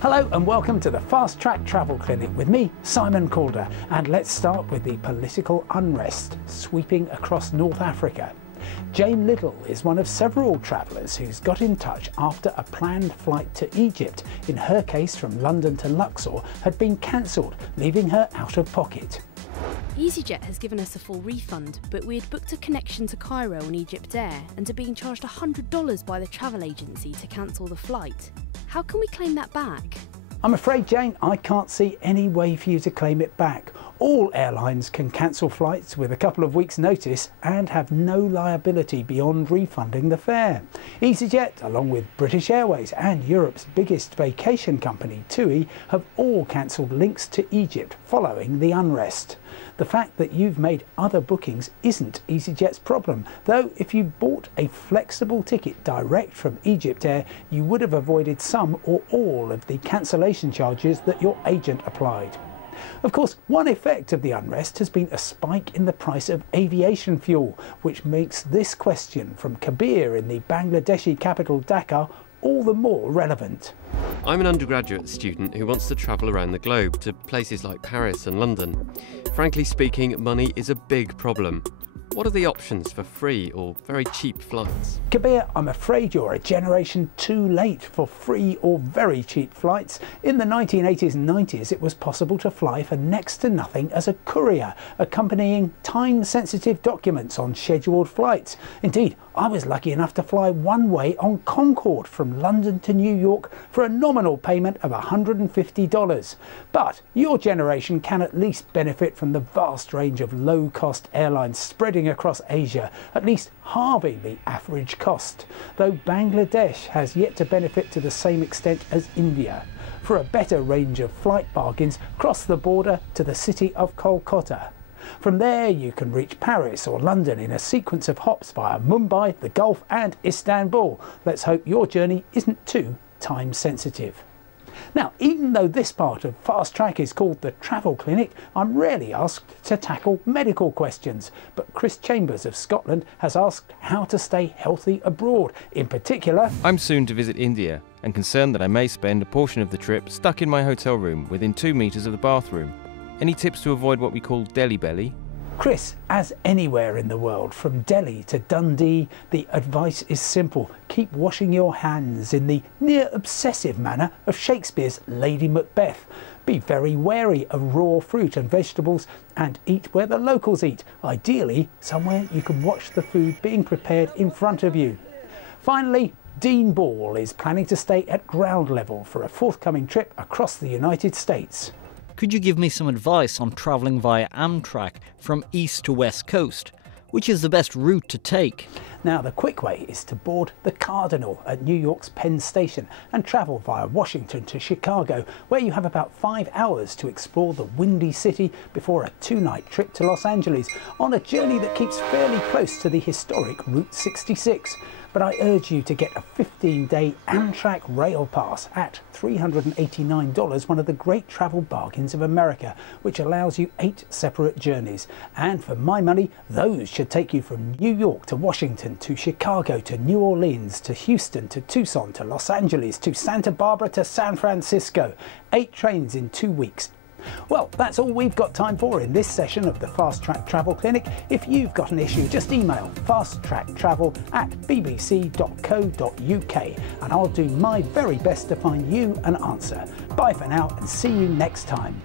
Hello and welcome to the Fast Track Travel Clinic with me, Simon Calder, and let's start with the political unrest sweeping across North Africa. Jane Little is one of several travellers who's got in touch after a planned flight to Egypt, in her case from London to Luxor, had been cancelled, leaving her out of pocket. EasyJet has given us a full refund, but we had booked a connection to Cairo on Egypt Air and are being charged $100 by the travel agency to cancel the flight. How can we claim that back? I'm afraid, Jane, I can't see any way for you to claim it back. All airlines can cancel flights with a couple of weeks' notice and have no liability beyond refunding the fare. EasyJet, along with British Airways and Europe's biggest vacation company, TUI, have all cancelled links to Egypt following the unrest. The fact that you've made other bookings isn't EasyJet's problem, though if you bought a flexible ticket direct from Egypt Air, you would have avoided some or all of the cancellation charges that your agent applied. Of course, one effect of the unrest has been a spike in the price of aviation fuel, which makes this question from Kabir in the Bangladeshi capital Dhaka all the more relevant. I'm an undergraduate student who wants to travel around the globe to places like Paris and London. Frankly speaking, money is a big problem. What are the options for free or very cheap flights? Kabir, I'm afraid you're a generation too late for free or very cheap flights. In the 1980s and 90s, it was possible to fly for next to nothing as a courier, accompanying time-sensitive documents on scheduled flights. Indeed, I was lucky enough to fly one way on Concorde from London to New York for a nominal payment of $150. But your generation can at least benefit from the vast range of low-cost airlines spreading across Asia, at least halving the average cost, though Bangladesh has yet to benefit to the same extent as India. For a better range of flight bargains, cross the border to the city of Kolkata. From there you can reach Paris or London in a sequence of hops via Mumbai, the Gulf and Istanbul. Let's hope your journey isn't too time sensitive. Now, even though this part of Fast Track is called the Travel Clinic, I'm rarely asked to tackle medical questions. But Chris Chambers of Scotland has asked how to stay healthy abroad. In particular, I'm soon to visit India and concerned that I may spend a portion of the trip stuck in my hotel room within 2 meters of the bathroom. Any tips to avoid what we call Delhi belly? Chris, as anywhere in the world, from Delhi to Dundee, the advice is simple. Keep washing your hands in the near-obsessive manner of Shakespeare's Lady Macbeth. Be very wary of raw fruit and vegetables and eat where the locals eat, ideally somewhere you can watch the food being prepared in front of you. Finally, Dean Ball is planning to stay at ground level for a forthcoming trip across the United States. Could you give me some advice on travelling via Amtrak from east to west coast? Which is the best route to take? Now, the quick way is to board the Cardinal at New York's Penn Station and travel via Washington to Chicago, where you have about 5 hours to explore the Windy City before a 2-night trip to Los Angeles on a journey that keeps fairly close to the historic Route 66. But I urge you to get a 15-day Amtrak Rail Pass at $389, one of the great travel bargains of America, which allows you 8 separate journeys. And for my money, those should take you from New York to Washington, to Chicago, to New Orleans, to Houston, to Tucson, to Los Angeles, to Santa Barbara, to San Francisco. 8 trains in 2 weeks. Well, that's all we've got time for in this session of the Fast Track Travel Clinic. If you've got an issue, just email fasttracktravel@bbc.co.uk and I'll do my very best to find you an answer. Bye for now and see you next time.